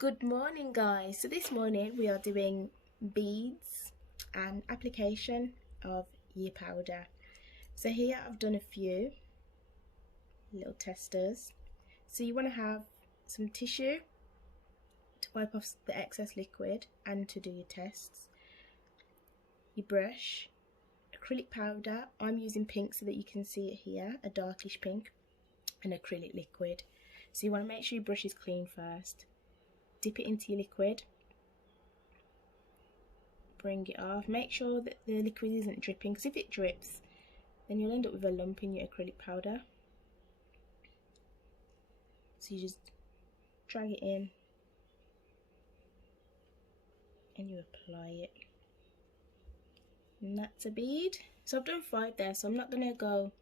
Good morning, guys. So this morning we are doing beads and application of year powder. So here I've done a few little testers. So you want to have some tissue to wipe off the excess liquid and to do your tests. Your brush, acrylic powder. I'm using pink so that you can see it here, a darkish pink, and acrylic liquid. So you want to make sure your brush is clean first. Dip it into your liquid, bring it off, make sure that the liquid isn't dripping, because if it drips then you'll end up with a lump in your acrylic powder. So you just drag it in and you apply it, and that's a bead. So I've done 5 there, so I'm not going to go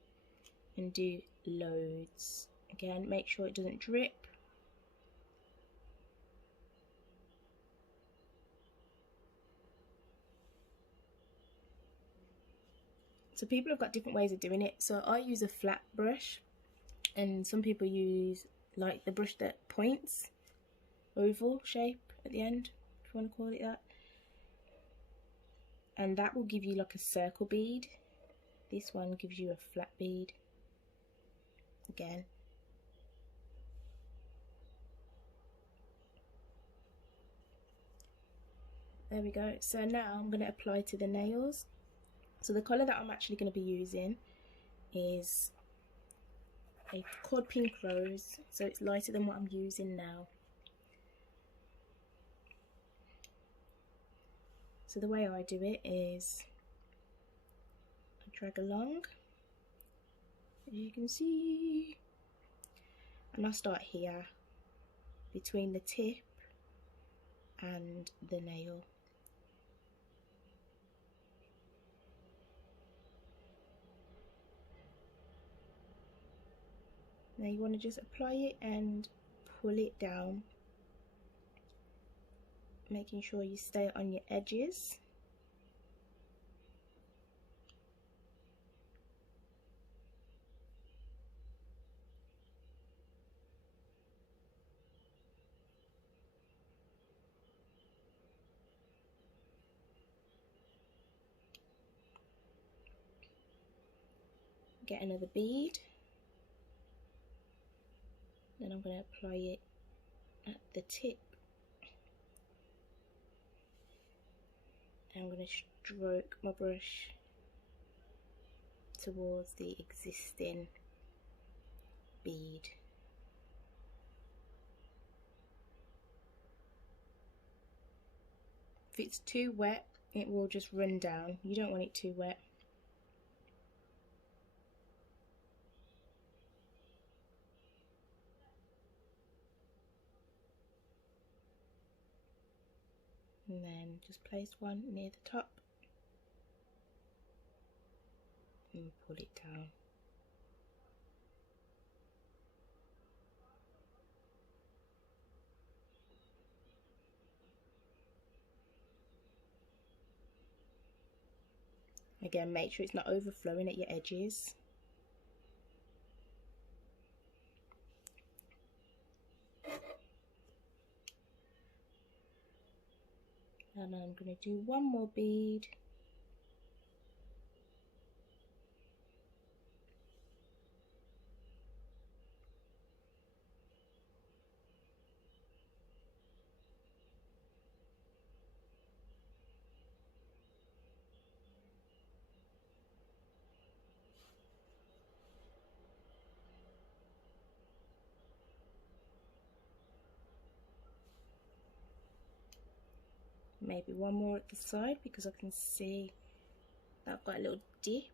and do loads. Again, make sure it doesn't drip. So people have got different ways of doing it. So I use a flat brush, and some people use like the brush that points, oval shape at the end, if you want to call it that. And that will give you like a circle bead. This one gives you a flat bead. Again. There we go. So now I'm going to apply to the nails. So the colour that I'm actually going to be using is a cod pink rose, so it's lighter than what I'm using now. So the way I do it is I drag along, as you can see, and I start here between the tip and the nail. Now you want to just apply it and pull it down, making sure you stay on your edges. Get another bead. Then I'm going to apply it at the tip. And I'm going to stroke my brush towards the existing bead. If it's too wet, it will just run down. You don't want it too wet. And then just place one near the top and pull it down. Again, make sure it's not overflowing at your edges. And I'm going to do one more bead. Maybe one more at the side, because I can see that I've got a little dip.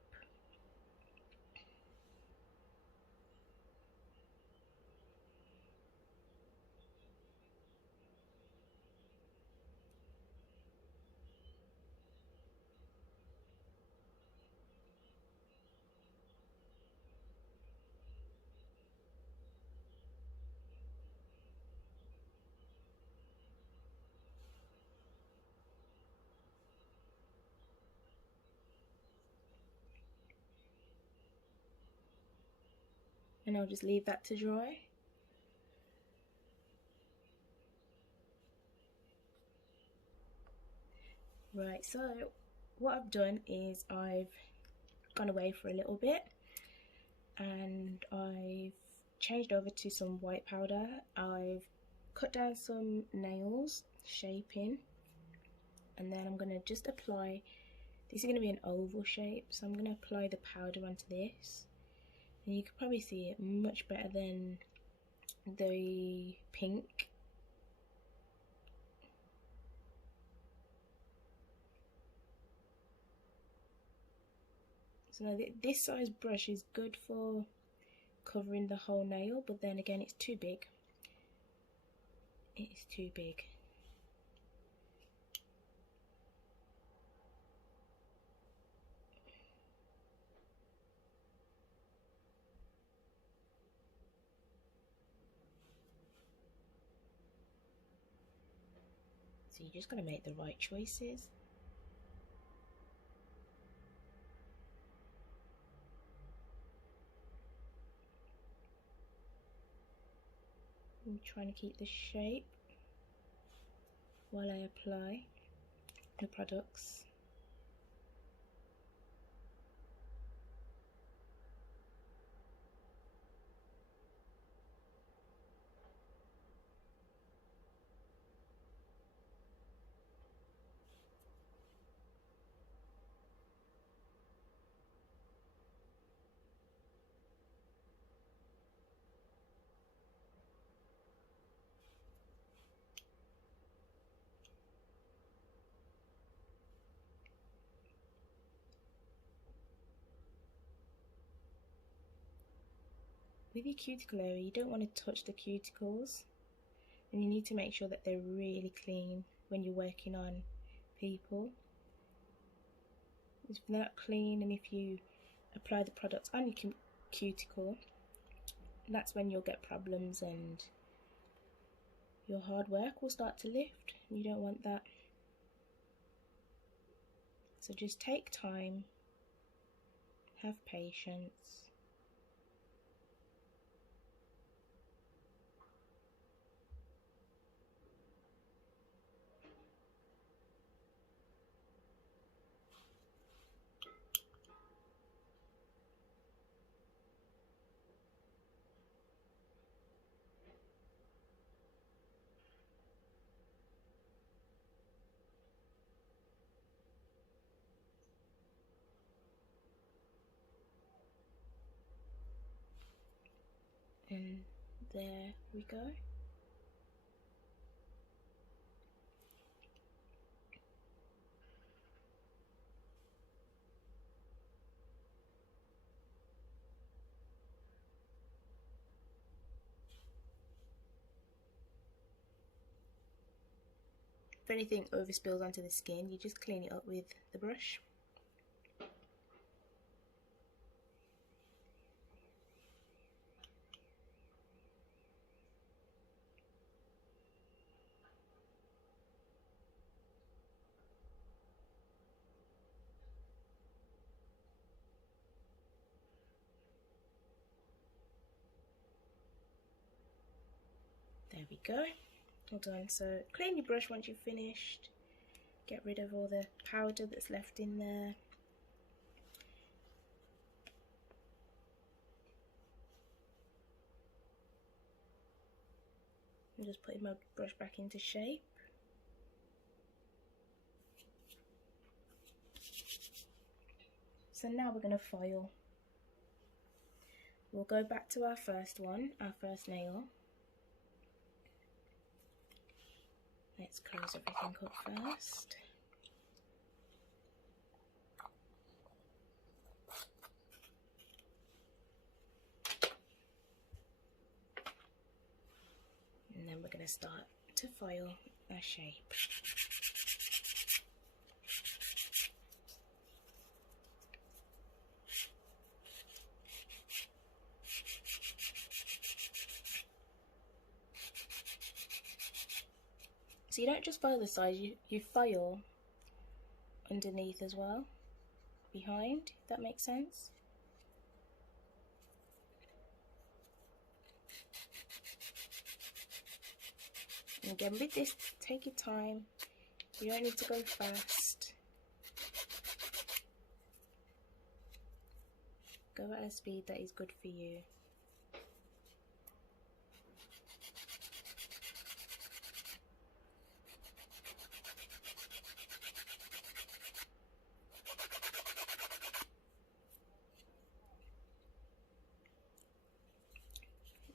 And I'll just leave that to dry. Right, so what I've done is I've gone away for a little bit and I've changed over to some white powder. I've cut down some nails, shaping, and then I'm going to just apply, this is going to be an oval shape, so I'm going to apply the powder onto this, and you can probably see it much better than the pink. So now this size brush is good for covering the whole nail, but then again it's too big. It is too big. So you just got to make the right choices. I'm trying to keep the shape while I apply the products. With your cuticle area, you don't want to touch the cuticles, and you need to make sure that they're really clean when you're working on people. If they're not clean, and if you apply the products on your cuticle, that's when you'll get problems and your hard work will start to lift. You don't want that. So just take time, have patience. And there we go. If anything overspills onto the skin, you just clean it up with the brush. There we go. All done. So clean your brush once you've finished. Get rid of all the powder that's left in there. I'm just putting my brush back into shape. So now we're going to file. We'll go back to our first one, our first nail. Let's close everything up first. And then we're going to start to file our shape. So you don't just file the sides, you file underneath as well, behind, if that makes sense. And again with this, take your time, you don't need to go fast. Go at a speed that is good for you.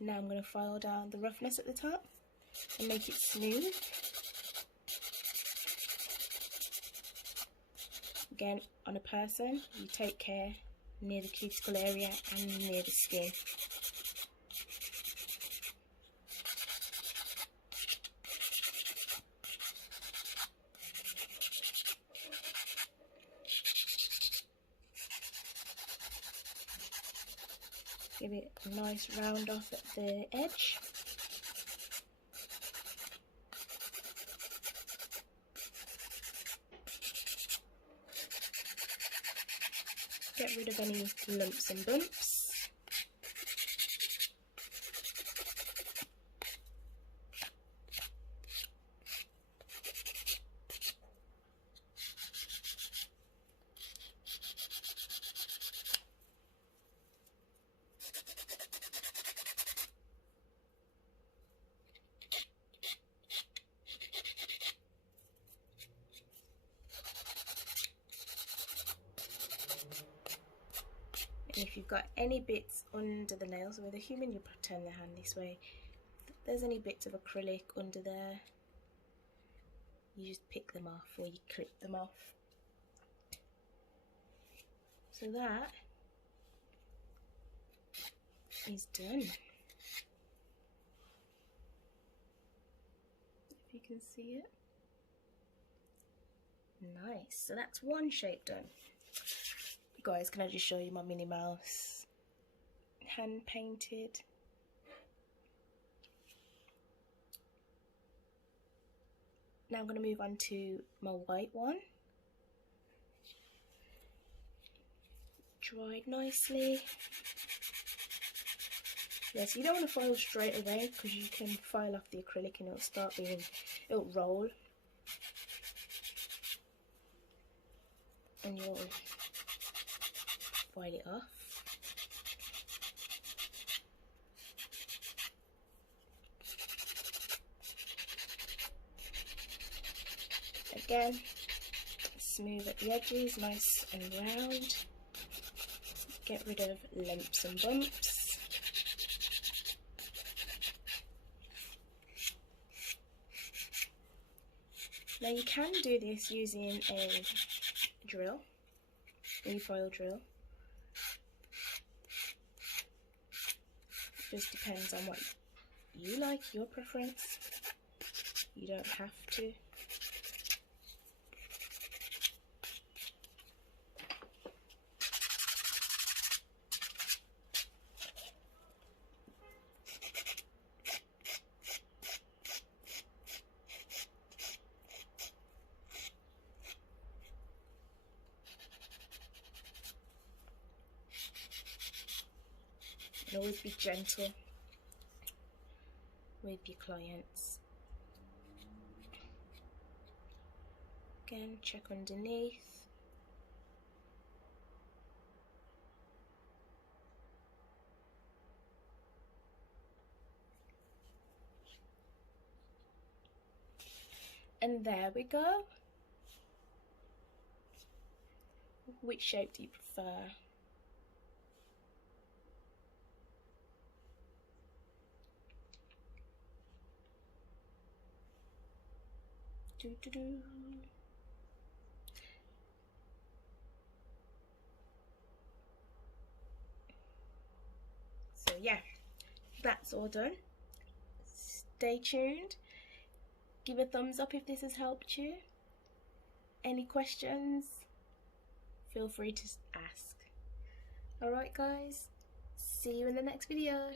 Now I'm going to file down the roughness at the top and make it smooth. Again, on a person, you take care near the cuticle area and near the skin. Give it a nice round off at the edge. Get rid of any lumps and bumps. And if you've got any bits under the nails, with a human you turn the hand this way, if there's any bits of acrylic under there, you just pick them off or you clip them off. So that is done. If you can see it. Nice, so that's one shape done. Guys, can I just show you my Minnie Mouse hand painted? Now I'm going to move on to my white one. Dried nicely. Yes, you don't want to file straight away because you can file off the acrylic and it'll roll. And you'll file it off. Again, smooth at the edges, nice and round. Get rid of lumps and bumps. Now you can do this using a drill, e-foil drill. Just depends on what you like, your preference. You don't have to. And always be gentle with your clients. Again, check underneath. And there we go. Which shape do you prefer? So yeah, that's all done. Stay tuned. Give a thumbs up if this has helped you. Any questions? Feel free to ask. Alright guys, see you in the next video.